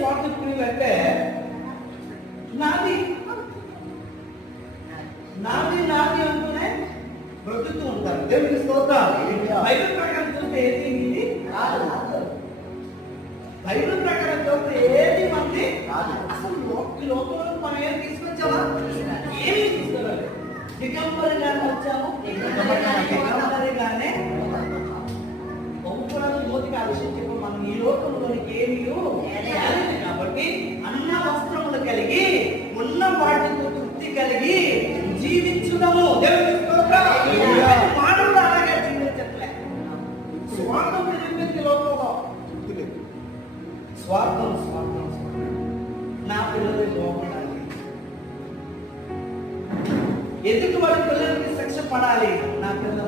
అంటే నాది. నాది నాది అంటూనే బ్రతుకుతూ ఉంటారు. స్తోత్రం బైబిల్ ప్రకారం చూస్తే ఏది ఇది బైబిల్ ప్రకారం చూస్తే ఏది మంది? అసలు ఈ లోకంలో మనం ఏం తీసుకొచ్చామా? ఏమీ తీసుకురాలేదు. దిగంబరిగానే వచ్చాము. దిగంబరిగానే బహుపురాలు జ్యోతికి ఆ విషయం చెప్పు మనం ఈ లోకంలోనికి ఏమీ స్వార్థం నిలిపింది లోకంలో స్వార్థం స్వార్థం స్వార్థం. నా పిల్లలు లోపడాలి ఎందుకు వాళ్ళ పిల్లలకి శిక్ష పడాలి నా పిల్లలు